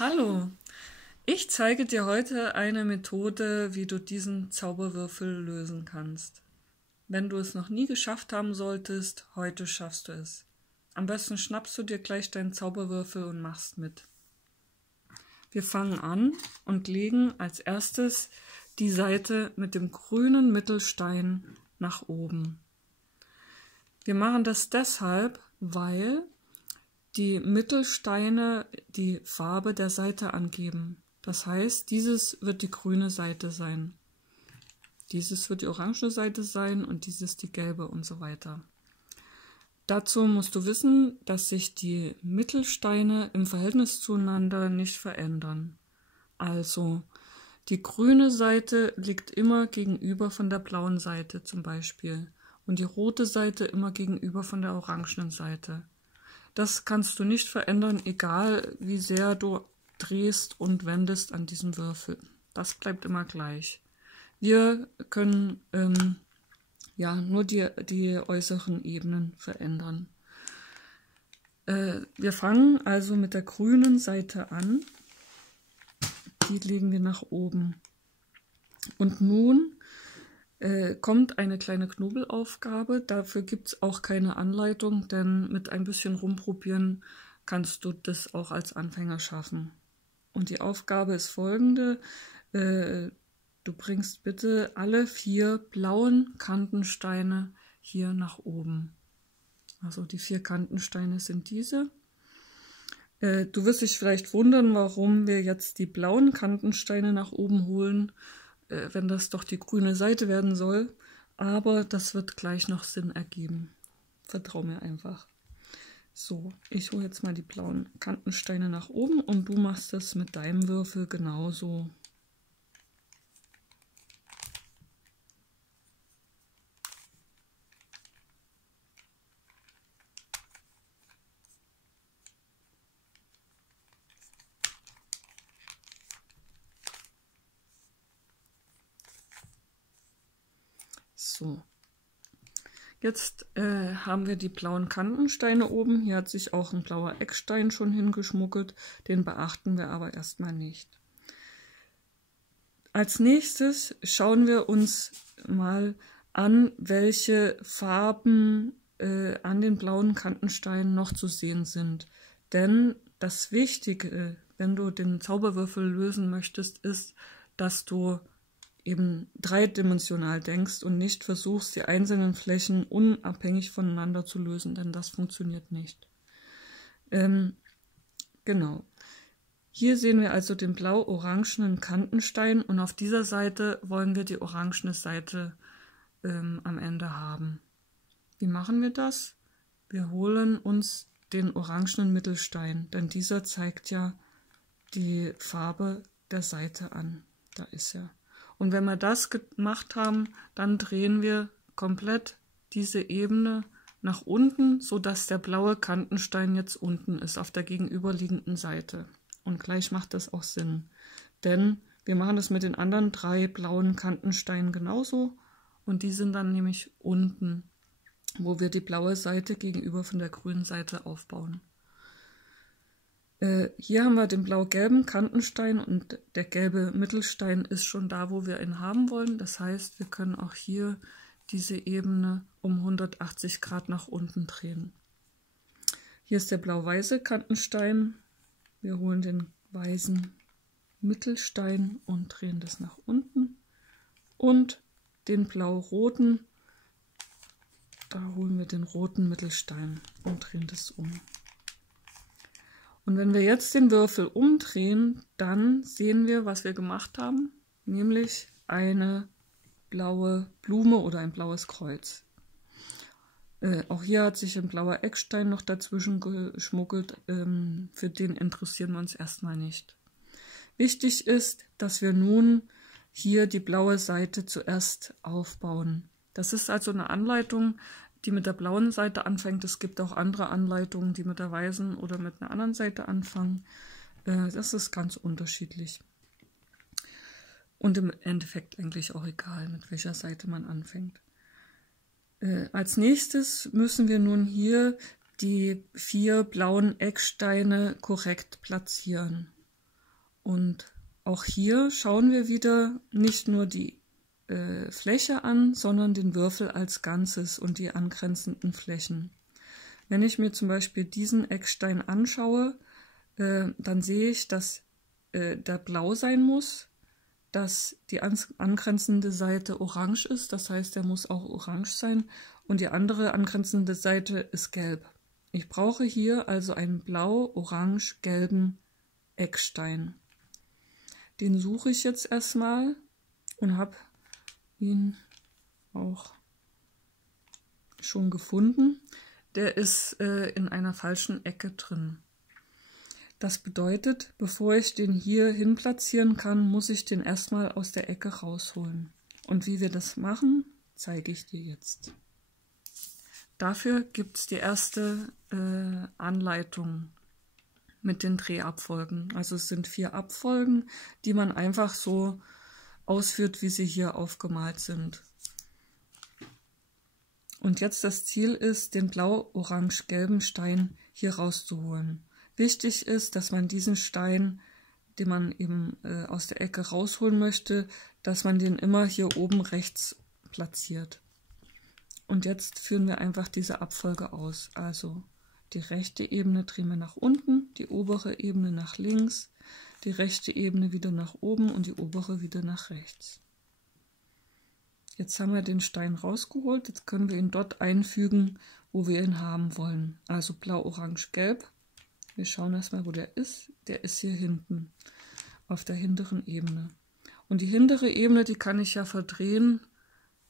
Hallo, ich zeige dir heute eine Methode, wie du diesen Zauberwürfel lösen kannst. Wenn du es noch nie geschafft haben solltest, heute schaffst du es. Am besten schnappst du dir gleich deinen Zauberwürfel und machst mit. Wir fangen an und legen als erstes die Seite mit dem grünen Mittelstein nach oben. Wir machen das deshalb, weil die Mittelsteine die Farbe der Seite angeben. Das heißt, dieses wird die grüne Seite sein, dieses wird die orange Seite sein und dieses die gelbe und so weiter. Dazu musst du wissen, dass sich die Mittelsteine im Verhältnis zueinander nicht verändern. Also, die grüne Seite liegt immer gegenüber von der blauen Seite zum Beispiel und die rote Seite immer gegenüber von der orangenen Seite. Das kannst du nicht verändern, egal wie sehr du drehst und wendest an diesem Würfel. Das bleibt immer gleich. Wir können nur die äußeren Ebenen verändern. Wir fangen also mit der grünen Seite an. Die legen wir nach oben. Und nun kommt eine kleine Knobelaufgabe. Dafür gibt es auch keine Anleitung, denn mit ein bisschen rumprobieren kannst du das auch als Anfänger schaffen. Und die Aufgabe ist folgende. Du bringst bitte alle 4 blauen Kantensteine hier nach oben. Also die 4 Kantensteine sind diese. Du wirst dich vielleicht wundern, warum wir jetzt die blauen Kantensteine nach oben holen, wenn das doch die grüne Seite werden soll, aber das wird gleich noch Sinn ergeben. Vertrau mir einfach. So, ich hole jetzt mal die blauen Kantensteine nach oben und du machst das mit deinem Würfel genauso. So, jetzt haben wir die blauen Kantensteine oben. Hier hat sich auch ein blauer Eckstein schon hingeschmuggelt. Den beachten wir aber erstmal nicht. Als nächstes schauen wir uns mal an, welche Farben an den blauen Kantensteinen noch zu sehen sind. Denn das Wichtige, wenn du den Zauberwürfel lösen möchtest, ist, dass du eben dreidimensional denkst und nicht versuchst, die einzelnen Flächen unabhängig voneinander zu lösen, denn das funktioniert nicht. Genau. Hier sehen wir also den blau-orangenen Kantenstein und auf dieser Seite wollen wir die orangene Seite am Ende haben. Wie machen wir das? Wir holen uns den orangenen Mittelstein, denn dieser zeigt ja die Farbe der Seite an. Da ist er. Und wenn wir das gemacht haben, dann drehen wir komplett diese Ebene nach unten, sodass der blaue Kantenstein jetzt unten ist, auf der gegenüberliegenden Seite. Und gleich macht das auch Sinn, denn wir machen das mit den anderen 3 blauen Kantensteinen genauso und die sind dann nämlich unten, wo wir die blaue Seite gegenüber von der grünen Seite aufbauen. Hier haben wir den blau-gelben Kantenstein und der gelbe Mittelstein ist schon da, wo wir ihn haben wollen. Das heißt, wir können auch hier diese Ebene um 180 Grad nach unten drehen. Hier ist der blau-weiße Kantenstein. Wir holen den weißen Mittelstein und drehen das nach unten. Und den blau-roten, da holen wir den roten Mittelstein und drehen das um. Und wenn wir jetzt den Würfel umdrehen, dann sehen wir, was wir gemacht haben, nämlich eine blaue Blume oder ein blaues Kreuz. Auch hier hat sich ein blauer Eckstein noch dazwischen geschmuggelt, für den interessieren wir uns erstmal nicht. Wichtig ist, dass wir nun hier die blaue Seite zuerst aufbauen. Das ist also eine Anleitung, die mit der blauen Seite anfängt. Es gibt auch andere Anleitungen, die mit der weißen oder mit einer anderen Seite anfangen. Das ist ganz unterschiedlich. Und im Endeffekt eigentlich auch egal, mit welcher Seite man anfängt. Als nächstes müssen wir nun hier die 4 blauen Ecksteine korrekt platzieren. Und auch hier schauen wir wieder nicht nur die Fläche an, sondern den Würfel als Ganzes und die angrenzenden Flächen. Wenn ich mir zum Beispiel diesen Eckstein anschaue, dann sehe ich, dass der blau sein muss, dass die angrenzende Seite orange ist, das heißt, der muss auch orange sein, und die andere angrenzende Seite ist gelb. Ich brauche hier also einen blau-orange-gelben Eckstein. Den suche ich jetzt erstmal und habe ihn auch schon gefunden. Der ist in einer falschen Ecke drin. Das bedeutet, bevor ich den hier hin platzieren kann, muss ich den erstmal aus der Ecke rausholen. Und wie wir das machen, zeige ich dir jetzt. Dafür gibt es die erste Anleitung mit den Drehabfolgen. Also es sind 4 Abfolgen, die man einfach so ausführt, wie sie hier aufgemalt sind. Und jetzt das Ziel ist, den blau-orange-gelben Stein hier rauszuholen. Wichtig ist, dass man diesen Stein, den man eben aus der Ecke rausholen möchte, dass man den immer hier oben rechts platziert. Und jetzt führen wir einfach diese Abfolge aus. Also die rechte Ebene drehen wir nach unten, die obere Ebene nach links, die rechte Ebene wieder nach oben und die obere wieder nach rechts. Jetzt haben wir den Stein rausgeholt, jetzt können wir ihn dort einfügen, wo wir ihn haben wollen. Also blau, orange, gelb. Wir schauen erstmal, wo der ist. Der ist hier hinten, auf der hinteren Ebene. Und die hintere Ebene, die kann ich ja verdrehen,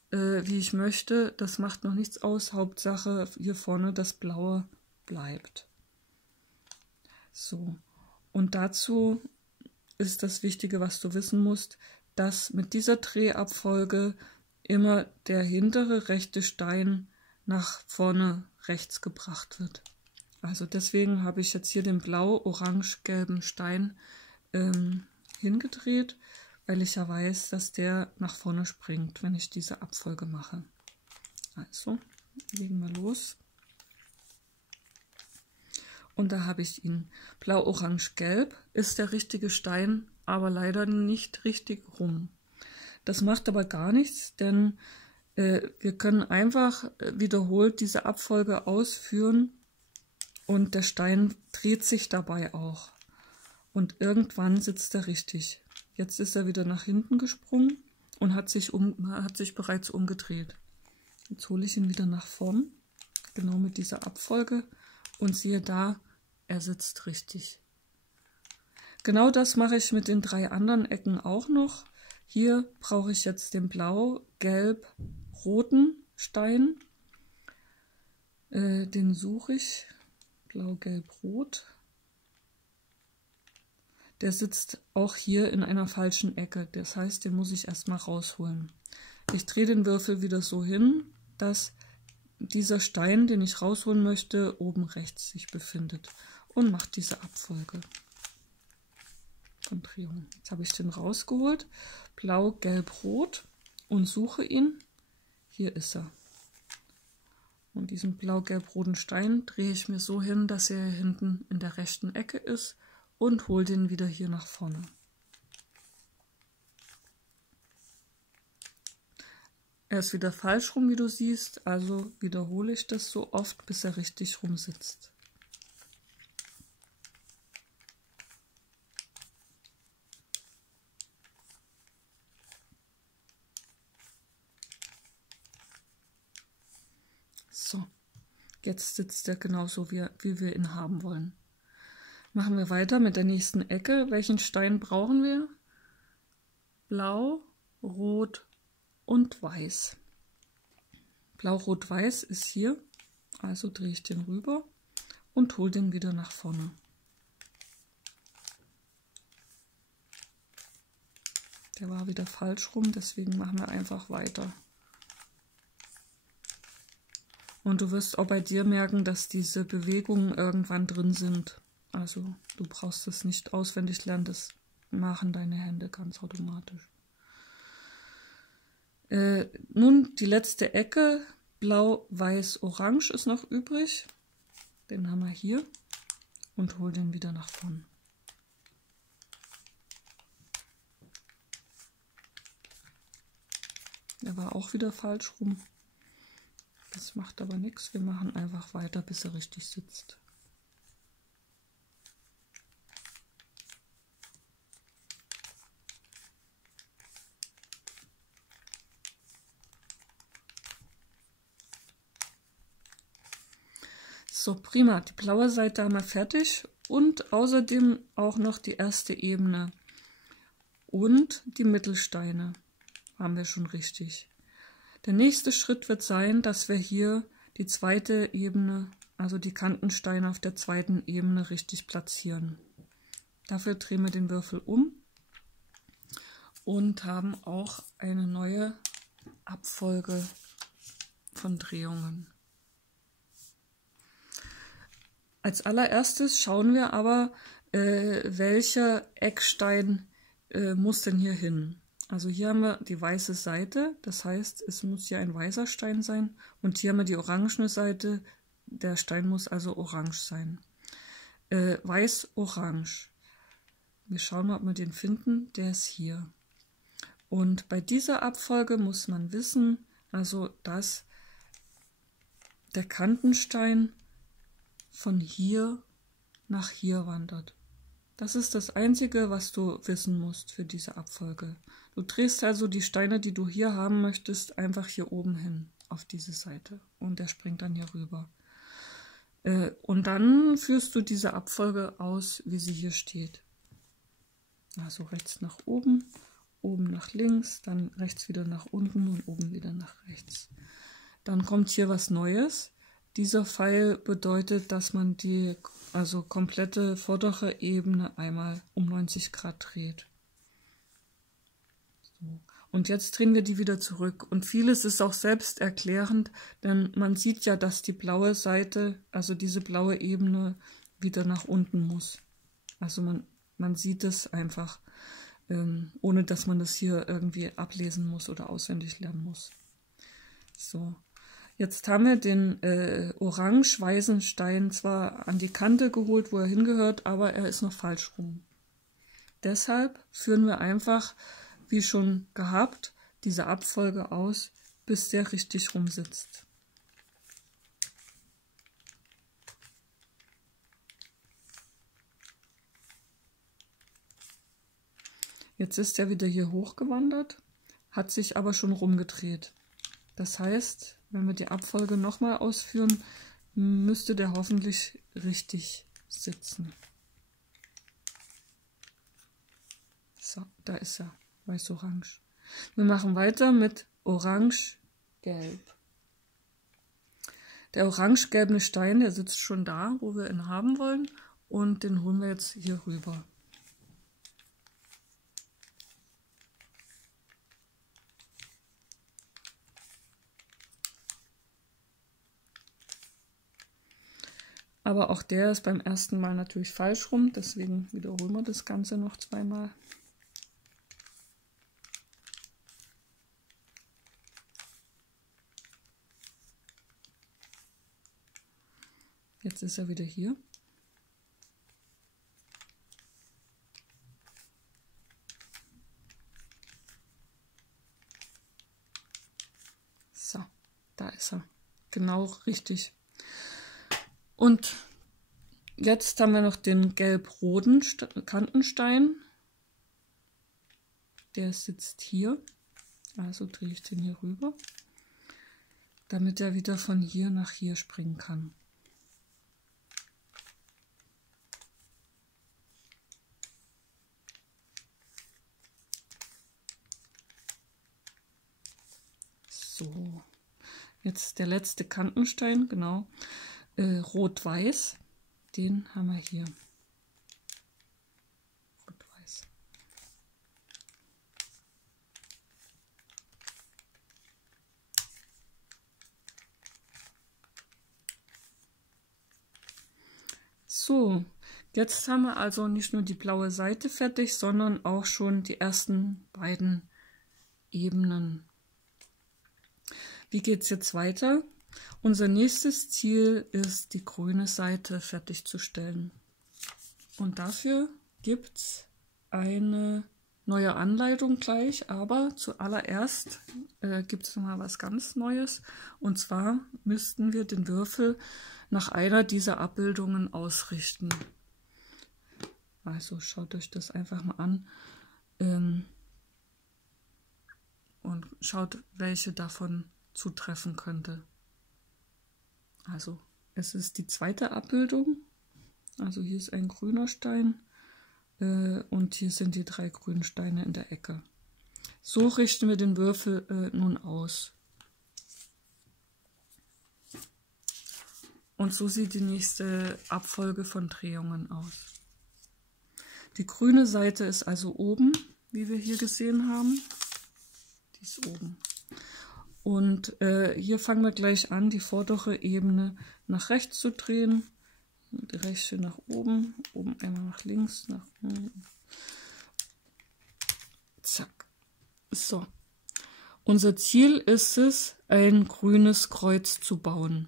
wie ich möchte. Das macht noch nichts aus. Hauptsache hier vorne das Blaue bleibt. So, und dazu ist das Wichtige, was du wissen musst, dass mit dieser Drehabfolge immer der hintere rechte Stein nach vorne rechts gebracht wird. Also deswegen habe ich jetzt hier den blau-orange-gelben Stein hingedreht, weil ich ja weiß, dass der nach vorne springt, wenn ich diese Abfolge mache. Also legen wir los. Und da habe ich ihn. Blau-orange-gelb ist der richtige Stein, aber leider nicht richtig rum. Das macht aber gar nichts, denn wir können einfach wiederholt diese Abfolge ausführen und der Stein dreht sich dabei auch. Und irgendwann sitzt er richtig. Jetzt ist er wieder nach hinten gesprungen und hat sich bereits umgedreht. Jetzt hole ich ihn wieder nach vorn, genau mit dieser Abfolge, und siehe da, er sitzt richtig. Genau das mache ich mit den 3 anderen Ecken auch noch. Hier brauche ich jetzt den blau-gelb-roten Stein. Den suche ich. Blau-gelb-rot. Der sitzt auch hier in einer falschen Ecke. Das heißt, den muss ich erstmal rausholen. Ich drehe den Würfel wieder so hin, dass dieser Stein, den ich rausholen möchte, oben rechts sich befindet. Und mache diese Abfolge von Drehungen. Jetzt habe ich den rausgeholt. Blau, gelb, rot und suche ihn. Hier ist er. Und diesen blau-gelb-roten Stein drehe ich mir so hin, dass er hinten in der rechten Ecke ist und hole den wieder hier nach vorne. Er ist wieder falsch rum, wie du siehst, also wiederhole ich das so oft, bis er richtig rum sitzt. So, jetzt sitzt er genauso, wie wir ihn haben wollen. Machen wir weiter mit der nächsten Ecke. Welchen Stein brauchen wir? Blau, Rot und Weiß. Blau, Rot, Weiß ist hier, also drehe ich den rüber und hole den wieder nach vorne. Der war wieder falsch rum, deswegen machen wir einfach weiter. Und du wirst auch bei dir merken, dass diese Bewegungen irgendwann drin sind. Also du brauchst es nicht auswendig lernen, das machen deine Hände ganz automatisch. Nun die letzte Ecke, blau, weiß, orange ist noch übrig. Den haben wir hier und hol den wieder nach vorne. Der war auch wieder falsch rum. Das macht aber nichts. Wir machen einfach weiter, bis er richtig sitzt. So, prima. Die blaue Seite haben wir fertig und außerdem auch noch die erste Ebene und die Mittelsteine haben wir schon richtig. Der nächste Schritt wird sein, dass wir hier die zweite Ebene, also die Kantensteine auf der zweiten Ebene richtig platzieren. Dafür drehen wir den Würfel um und haben auch eine neue Abfolge von Drehungen. Als allererstes schauen wir aber, welcher Eckstein muss denn hier hin. Also hier haben wir die weiße Seite, das heißt, es muss hier ein weißer Stein sein. Und hier haben wir die orangene Seite, der Stein muss also orange sein. Weiß-orange. Wir schauen mal, ob wir den finden, der ist hier. Und bei dieser Abfolge muss man wissen, also dass der Kantenstein von hier nach hier wandert. Das ist das Einzige, was du wissen musst für diese Abfolge. Du drehst also die Steine, die du hier haben möchtest, einfach hier oben hin auf diese Seite und der springt dann hier rüber. Und dann führst du diese Abfolge aus, wie sie hier steht. Also rechts nach oben, oben nach links, dann rechts wieder nach unten und oben wieder nach rechts. Dann kommt hier was Neues. Dieser Pfeil bedeutet, dass man die komplette vordere Ebene einmal um 90 Grad dreht. So. Und jetzt drehen wir die wieder zurück. Und vieles ist auch selbsterklärend, denn man sieht ja, dass die blaue Seite, also diese blaue Ebene, wieder nach unten muss. Also man sieht es einfach, ohne dass man das hier irgendwie ablesen muss oder auswendig lernen muss. So. Jetzt haben wir den orange-weißen Stein zwar an die Kante geholt, wo er hingehört, aber er ist noch falsch rum. Deshalb führen wir einfach, wie schon gehabt, diese Abfolge aus, bis der richtig rum sitzt. Jetzt ist er wieder hier hochgewandert, hat sich aber schon rumgedreht. Das heißt, wenn wir die Abfolge nochmal ausführen, müsste der hoffentlich richtig sitzen. So, da ist er, weiß-orange. Wir machen weiter mit orange-gelb. Der orange-gelbe Stein, der sitzt schon da, wo wir ihn haben wollen, und den holen wir jetzt hier rüber. Aber auch der ist beim ersten Mal natürlich falsch rum, deswegen wiederholen wir das Ganze noch zweimal. Jetzt ist er wieder hier. So, da ist er. Genau richtig. Und jetzt haben wir noch den gelb-roten Kantenstein. Der sitzt hier. Also drehe ich den hier rüber, damit er wieder von hier nach hier springen kann. So, jetzt der letzte Kantenstein, genau. Rot-Weiß, den haben wir hier. Rot-Weiß. So, jetzt haben wir also nicht nur die blaue Seite fertig, sondern auch schon die ersten beiden Ebenen. Wie geht es jetzt weiter? Unser nächstes Ziel ist, die grüne Seite fertigzustellen. Und dafür gibt es eine neue Anleitung gleich, aber zuallererst gibt es nochmal was ganz Neues. Und zwar müssten wir den Würfel nach einer dieser Abbildungen ausrichten. Also schaut euch das einfach mal an und schaut, welche davon zutreffen könnte. Also es ist die zweite Abbildung. Also hier ist ein grüner Stein und hier sind die 3 grünen Steine in der Ecke. So richten wir den Würfel nun aus. Und so sieht die nächste Abfolge von Drehungen aus. Die grüne Seite ist also oben, wie wir hier gesehen haben. Die ist oben. Und hier fangen wir gleich an, die vordere Ebene nach rechts zu drehen. Die rechte nach oben, oben einmal nach links, nach unten. Zack. So. Unser Ziel ist es, ein grünes Kreuz zu bauen.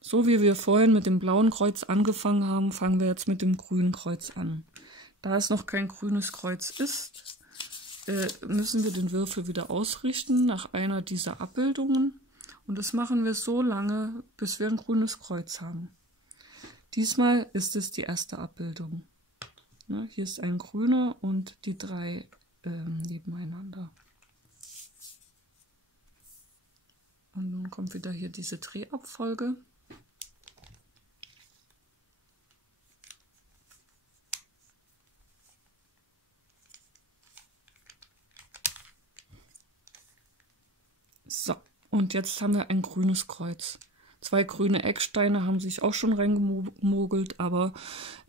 So wie wir vorhin mit dem blauen Kreuz angefangen haben, fangen wir jetzt mit dem grünen Kreuz an. Da es noch kein grünes Kreuz ist, müssen wir den Würfel wieder ausrichten nach einer dieser Abbildungen. Und das machen wir so lange, bis wir ein grünes Kreuz haben. Diesmal ist es die erste Abbildung. Ne, hier ist ein grüner und die 3 nebeneinander. Und nun kommt wieder hier diese Drehabfolge. So, und jetzt haben wir ein grünes Kreuz. 2 grüne Ecksteine haben sich auch schon reingemogelt, aber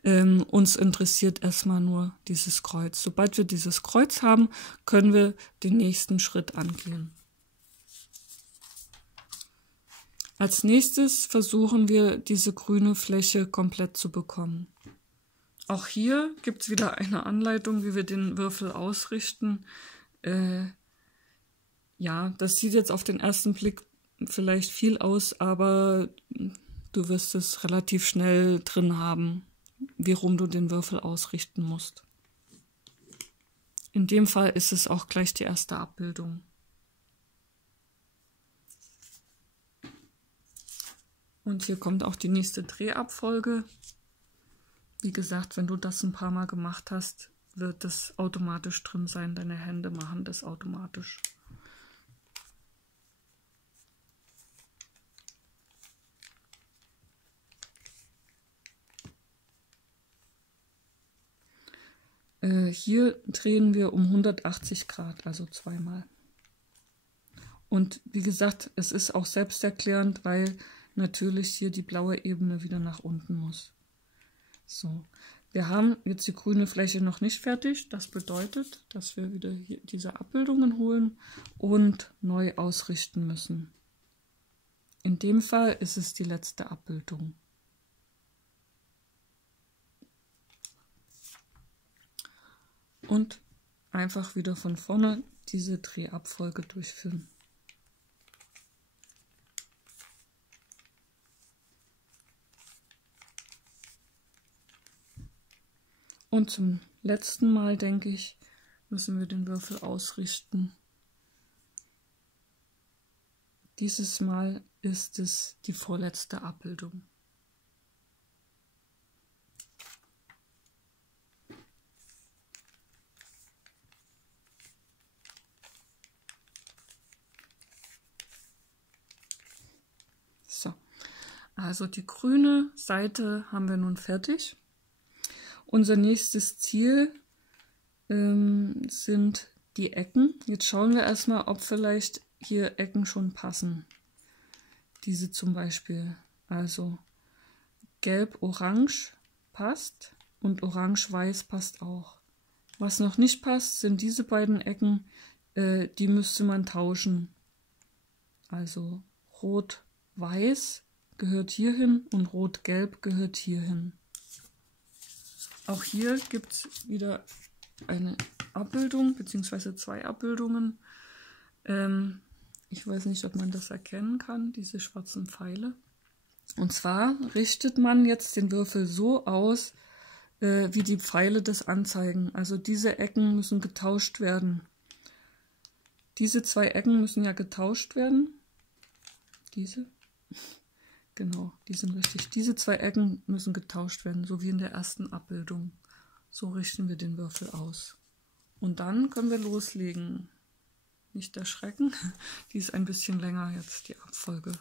uns interessiert erstmal nur dieses Kreuz. Sobald wir dieses Kreuz haben, können wir den nächsten Schritt angehen. Als nächstes versuchen wir, diese grüne Fläche komplett zu bekommen. Auch hier gibt es wieder eine Anleitung, wie wir den Würfel ausrichten. Ja, das sieht jetzt auf den ersten Blick vielleicht viel aus, aber du wirst es relativ schnell drin haben, wie rum du den Würfel ausrichten musst. In dem Fall ist es auch gleich die erste Abbildung. Und hier kommt auch die nächste Drehabfolge. Wie gesagt, wenn du das ein paar Mal gemacht hast, wird das automatisch drin sein. Deine Hände machen das automatisch. Hier drehen wir um 180 Grad, also zweimal. Und wie gesagt, es ist auch selbsterklärend, weil natürlich hier die blaue Ebene wieder nach unten muss. So, wir haben jetzt die grüne Fläche noch nicht fertig. Das bedeutet, dass wir wieder hier diese Abbildungen holen und neu ausrichten müssen. In dem Fall ist es die letzte Abbildung. Und einfach wieder von vorne diese Drehabfolge durchführen. Und zum letzten Mal, denke ich, müssen wir den Würfel ausrichten. Dieses Mal ist es die vorletzte Abbildung. So, also die grüne Seite haben wir nun fertig. Unser nächstes Ziel sind die Ecken. Jetzt schauen wir erstmal, ob vielleicht hier Ecken schon passen. Diese zum Beispiel. Also gelb-orange passt und orange-weiß passt auch. Was noch nicht passt, sind diese beiden Ecken. Die müsste man tauschen. Also rot-weiß gehört hierhin und rot-gelb gehört hierhin. Auch hier gibt es wieder eine Abbildung, beziehungsweise 2 Abbildungen. Ich weiß nicht, ob man das erkennen kann, diese schwarzen Pfeile. Und zwar richtet man jetzt den Würfel so aus, wie die Pfeile das anzeigen. Also diese Ecken müssen getauscht werden. Diese 2 Ecken müssen ja getauscht werden. Diese? Genau, die sind richtig. Diese 2 Ecken müssen getauscht werden, so wie in der ersten Abbildung. So richten wir den Würfel aus. Und dann können wir loslegen. Nicht erschrecken, die ist ein bisschen länger jetzt, die Abfolge.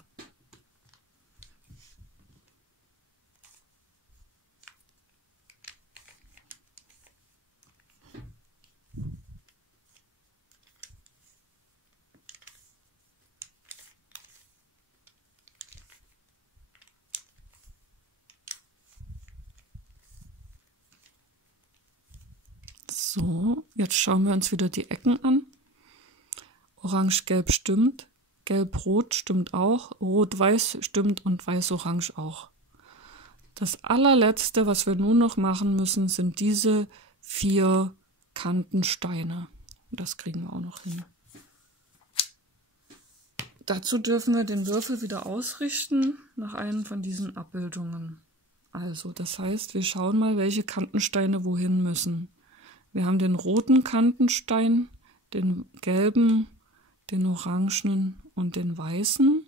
So, jetzt schauen wir uns wieder die Ecken an. Orange-Gelb stimmt, Gelb-Rot stimmt auch, Rot-Weiß stimmt und Weiß-Orange auch. Das allerletzte, was wir nun noch machen müssen, sind diese 4 Kantensteine. Das kriegen wir auch noch hin. Dazu dürfen wir den Würfel wieder ausrichten nach einem von diesen Abbildungen. Also, das heißt, wir schauen mal, welche Kantensteine wohin müssen. Wir haben den roten Kantenstein, den gelben, den orangenen und den weißen.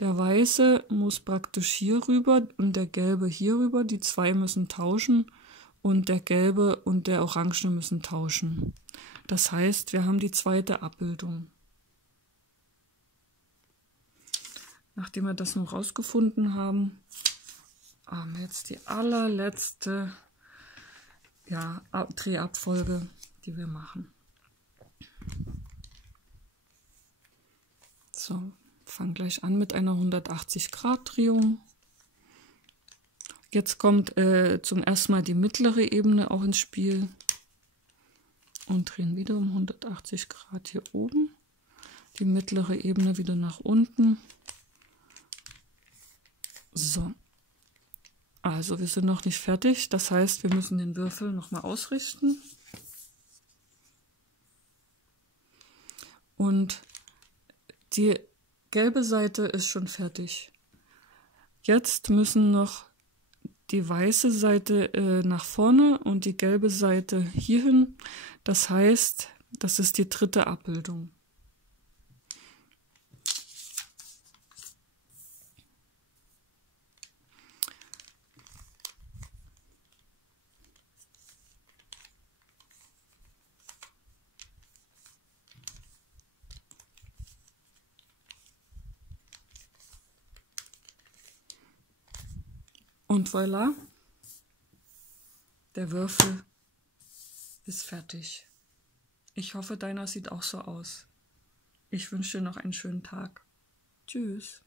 Der weiße muss praktisch hier rüber und der gelbe hier rüber. Die 2 müssen tauschen und der gelbe und der orangene müssen tauschen. Das heißt, wir haben die zweite Abbildung. Nachdem wir das noch rausgefunden haben, haben wir jetzt die allerletzte Drehabfolge, die wir machen. So, fangen gleich an mit einer 180-Grad-Drehung. Jetzt kommt zum ersten Mal die mittlere Ebene auch ins Spiel und drehen wieder um 180 Grad hier oben. Die mittlere Ebene wieder nach unten. So, also wir sind noch nicht fertig. Das heißt, wir müssen den Würfel nochmal ausrichten. Und die gelbe Seite ist schon fertig. Jetzt müssen noch die weiße Seite nach vorne und die gelbe Seite hierhin. Das heißt, das ist die dritte Abbildung. Und voilà, der Würfel ist fertig. Ich hoffe, deiner sieht auch so aus. Ich wünsche dir noch einen schönen Tag. Tschüss.